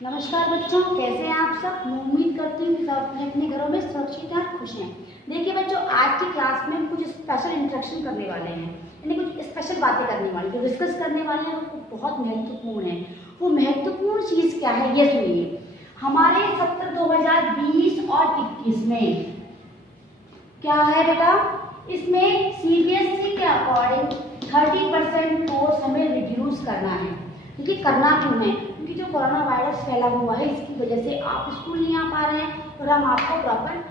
नमस्कार बच्चों, कैसे हैं आप सब। मैं उम्मीद करती हूँ कि सब अपने घरों में सुरक्षित और खुश हैं। देखिए बच्चों, आज की क्लास में हम कुछ स्पेशल इंस्ट्रक्शन करने वाले हैं, यानी कुछ स्पेशल बातें करने वाले जो डिस्कस करने वाले हैं वो बहुत महत्वपूर्ण है। वो महत्वपूर्ण चीज़ क्या है ये सुनिए। हमारे सत्र 2020 और 21 में क्या है बेटा, इसमें सीबीएसई के अकॉर्डिंग 30% कोर्स हमें रिड्यूस करना है। देखिए करना क्यों है, क्योंकि जो कोरोना वायरस फैला हुआ है इसकी वजह से आप स्कूल नहीं आ पा रहे हैं और हम आपको प्रॉपर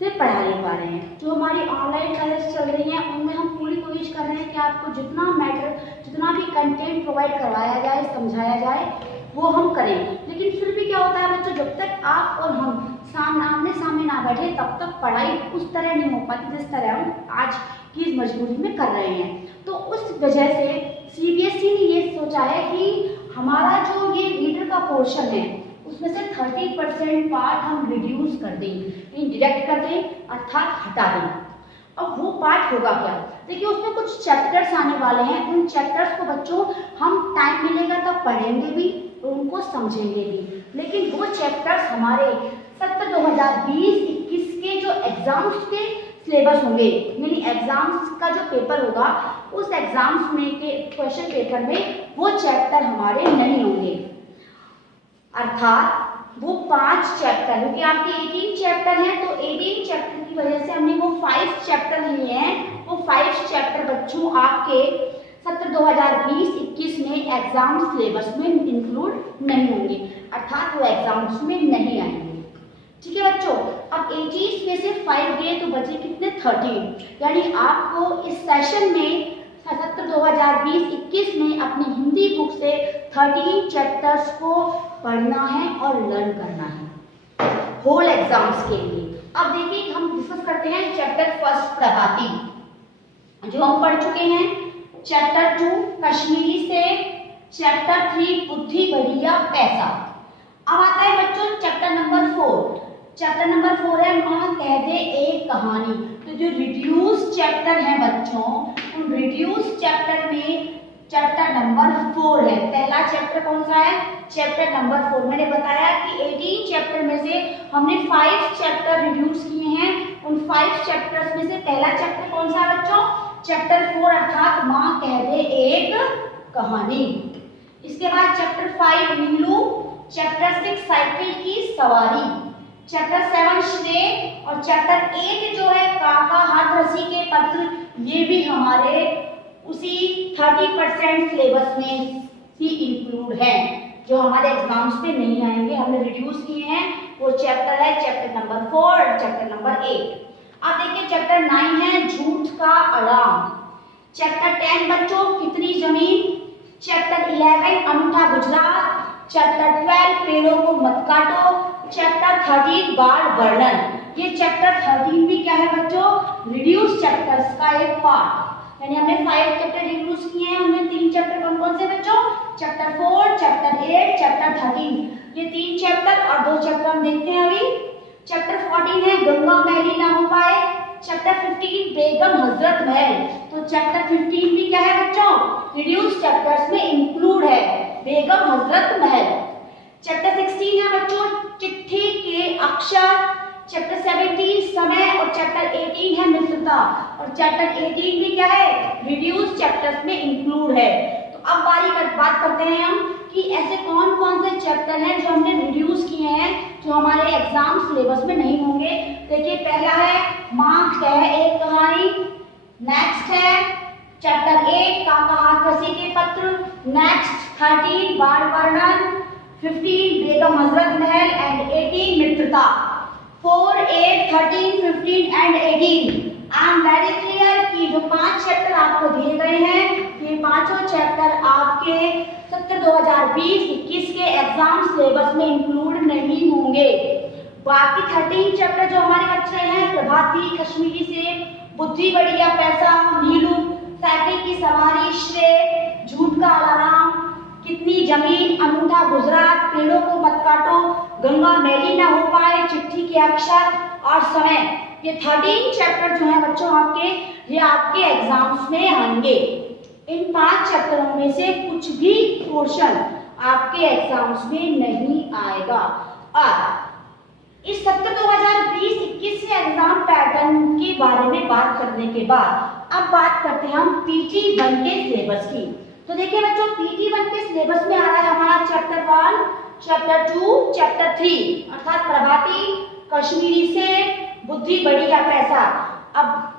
से पढ़ा नहीं पा रहे हैं। जो हमारी ऑनलाइन क्लासेस चल रही हैं उनमें हम पूरी कोशिश कर रहे हैं कि आपको जितना भी कंटेंट प्रोवाइड करवाया जाए, समझाया जाए, वो हम करें। लेकिन फिर भी क्या होता है बच्चों, जब तक आप और हम आमने सामने ना बैठे तब तक पढ़ाई उस तरह नहीं हो पाती जिस तरह हम आज की मजबूरी में कर रहे हैं। तो उस वजह से सीबीएसई ने ये सोचा है कि हमारा जो ये रीडर का पोर्शन है उसमें से 30% पार्ट हम रिड्यूस कर दें, डिडक्ट कर दें, अर्थात हटा दें। अब वो पार्ट होगा क्या, देखिए उसमें कुछ चैप्टर्स आने वाले हैं। उन चैप्टर्स को बच्चों हम टाइम मिलेगा तब पढ़ेंगे भी और उनको समझेंगे भी। लेकिन वो चैप्टर्स हमारे सत्र 2020-21 के जो एग्जाम्स के सिलेबस होंगे, यानी एग्जाम्स का जो पेपर होगा उस एग्जाम्स में के क्वेश्चन पेपर में वो चैप्टर हमारे नहीं होंगे। अर्थात वो 5 चैप्टर, क्योंकि आपके 18 चैप्टर हैं तो 18 चैप्टर की वजह से हमने वो 5 चैप्टर लिए हैं। वो 5 चैप्टर बच्चों आपके सत्र 2020-21 में एग्जाम सिलेबस में इंक्लूड नहीं होंगे, अर्थात वो एग्जाम्स में नहीं आएंगे। ठीक है बच्चों, अब 18 में से 5 गए तो बचे कितने, 13। यानी आपको इस सेशन में सत्र 2020-21 में अपनी हिंदी बुक से 13 चैप्टर्स को पढ़ना है और लर्न करना है होल एग्जाम्स के लिए। अब देखिए हम डिस्कस करते हैं चैप्टर फर्स्ट प्रभाती जो हम पढ़ चुके हैं, चैप्टर 2 कश्मीरी से, चैप्टर 3 बुद्धि बढ़िया पैसा। अब आता है बच्चों चैप्टर नंबर 4। चैप्टर नंबर 4 है माँ कह दे एक कहानी। तो जो रिड्यूस चैप्टर है बच्चों, उन रिड्यूस चैप्टर में चैप्टर नंबर 4 है। पहला चैप्टर कौन सा है, चैप्टर नंबर 4। मैंने बताया कि 18 चैप्टर में से हमने 5 चैप्टर रिड्यूस किए हैं। उन 5 चैप्टर्स में से पहला चैप्टर कौन सा है बच्चों, चैप्टर 4 अर्थात माँ कह दे एक कहानी। इसके बाद चैप्टर 5 नीलू, चैप्टर 6 साइकिल की सवारी, चैप्टर 7 श्रेय और चैप्टर 8 जो है काका हाथ रसी के पत्र, ये भी हमारे उसी 30% सिलेबस में ही इंक्लूड है, जो हमारे एग्जाम्स में नहीं आएंगे, हमने रिड्यूस किए हैं। वो चैप्टर है चैप्टर नंबर 4 और चैप्टर नंबर 8। अब देखिए चैप्टर 9 है झूठ का अलार्म, चैप्टर 10 बच्चों कितनी जमीन, चैप्टर 11 अनूठा गुजरात, चैप्टर 12 पेड़ों को मत काटो, चैप्टर 13 बाल वर्णन। ये चैप्टर 13 भी क्या है बच्चों, रिड्यूस चैप्टर्स का एक पार्ट, यानी हमने 5 चैप्टर रिड्यूस किए हैं। उनमें 3 चैप्टर कौन कौन से बच्चों, चैप्टर 4, चैप्टर 8, चैप्टर 13, ये 3 चैप्टर और 2 चैप्टर हम देखते हैं अभी। चैप्टर 14 है गंगा मैली ना हो पाए, चैप्टर 15 बेगम हजरत महल। तो चैप्टर 15 भी क्या है बच्चों, रिड्यूस चैप्टर्स में इंक्लूड है, बेगम हजरत महल। चैप्टर 16 है बच्चों चिट्ठी के अक्षर, चैप्टर 17 समय और चैप्टर 18 है मित्रता। और चैप्टर 18 भी क्या है, रिड्यूस चैप्टर्स में इंक्लूड है। तो अब बात करते हैं हम कि ऐसे कौन कौन से चैप्टर हैं जो हमने रिड्यूस किए हैं, जो हमारे एग्जाम सिलेबस में नहीं होंगे। देखिए पहला है माँ कह एक कहानी, नेक्स्ट है चैप्टर 8 काका हाथ रसी के पत्र, नेक्स्ट 13 बाल वर्णन, 15 बेगम हजरत महल एंड 18 मित्रता। 4, 8, 13, 15 and 18। I am very clear कि जो 5 चैप्टर आपको दिए गए हैं ये पांचों चैप्टर आपके सत्र 2020-21 के एग्जाम सिलेबस में इंक्लूड नहीं होंगे। बाकी 13 चैप्टर जो हमारे बच्चे हैं, प्रभाती कश्मीरी से, बुद्धि बढ़िया पैसा, नीलू, साइकिल की सवारी, श्रेय, झूठ का अलार्म, कितनी जमीन, अनूठा गुजरात, पेड़ों को मत काटो, गंगा मैली ना हो पाए, चिट्ठी के अक्षर और समय, ये 13 चैप्टर जो है बच्चों आपके, ये आपके एग्जाम्स में आएंगे। इन 5 चैप्टरों में से कुछ भी पोर्शन आपके एग्जाम्स में नहीं आएगा। और इस सत्र 2020-21 से एग्जाम पैटर्न के बारे में बात करने के बाद अब बात करते हैं हम PT1 के सिलेबस की। तो देखिए बच्चों, PT1 के सिलेबस में आ रहा है हमारा चैप्टर 1, चैप्टर 2, चैप्टर 3 अर्थात प्रभाती, कश्मीरी से, बुद्धि बड़ी या पैसा। अब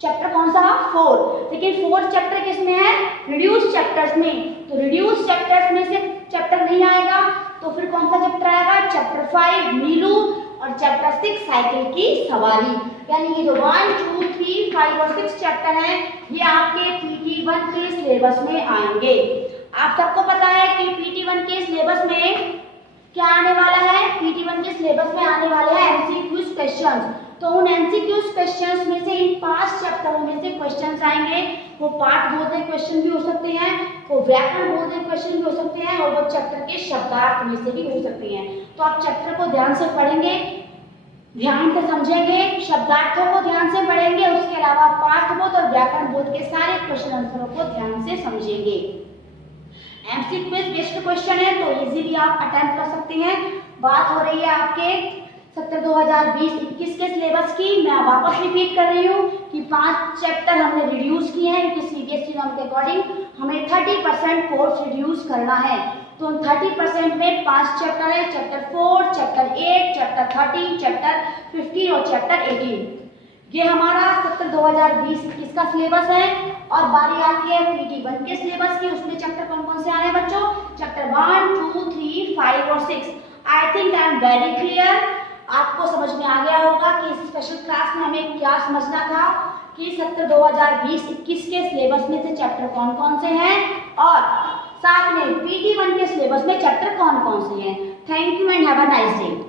चैप्टर कौन सा? 4। लेकिन 4 चैप्टर किसमें है? रिड्यूस चैप्टर्स में। तो रिड्यूस चैप्टर्स में से चैप्टर नहीं आएगा, तो फिर कौन सा चैप्टर आएगा? चैप्टर 5 नीलू और चैप्टर 6 साइकिल की सवारी। यानी ये जो 1, 2, 3, 5 और 6 चैप्टर हैं ये आपके PT1 के सिलेबस में आएंगे। आप सबको पता है कि PT1 के सिलेबस में क्या आने वाला है? PT1 के सिलेबस में आने वाले हैं MCQ क्वेश्चंस। तो उन MCQ क्वेश्चंस में से इन 5 चैप्टरों में से क्वेश्चंस आएंगे। वो पाठ बोधक क्वेश्चन भी हो सकते हैं, वो व्याकरण बोधक क्वेश्चन भी हो सकते हैं और वो चैप्टर के शब्दार्थ में से भी हो सकते हैं। तो आप चैप्टर को ध्यान से पढ़ेंगे, ध्यान से समझेंगे, शब्दार्थों को ध्यान से पढ़ेंगे, उसके अलावा पाठबोध और व्याकरण बोध के सारे क्वेश्चन आंसरों को ध्यान से समझेंगे। MCQ बेस्ड क्वेश्चन है तो इजीली आप अटेम्प्ट कर सकते हैं। बात हो रही है आपके सत्र 2020-21 के सिलेबस की। मैं वापस रिपीट कर रही हूँ कि 5 चैप्टर हमने रिड्यूस किए हैं क्योंकि CBSE नॉर्म के अकॉर्डिंग हमें 30% कोर्स रिड्यूस करना है। तो 30% में 5 चैप्टर है, चैप्टर 4, चैप्टर 8, चैप्टर 13, चैप्टर 15 और चैप्टर 18। ये हमारा सत्र 2020-21 का सिलेबस है। और बारी आती है PT1 के सिलेबस की। उसमें चैप्टर कौन कौन से आ रहे हैं बच्चों? चैप्टर 1, 2, 3, 5 और 6। I think I am very clear. आपको समझ में आ गया होगा कि इस स्पेशल क्लास में हमें क्या समझना था कि सत्र 2020-21 के सिलेबस में से चैप्टर कौन कौन से हैं और साथ में PT1 के सिलेबस में चैप्टर कौन कौन से हैं। Thank you and have a nice day.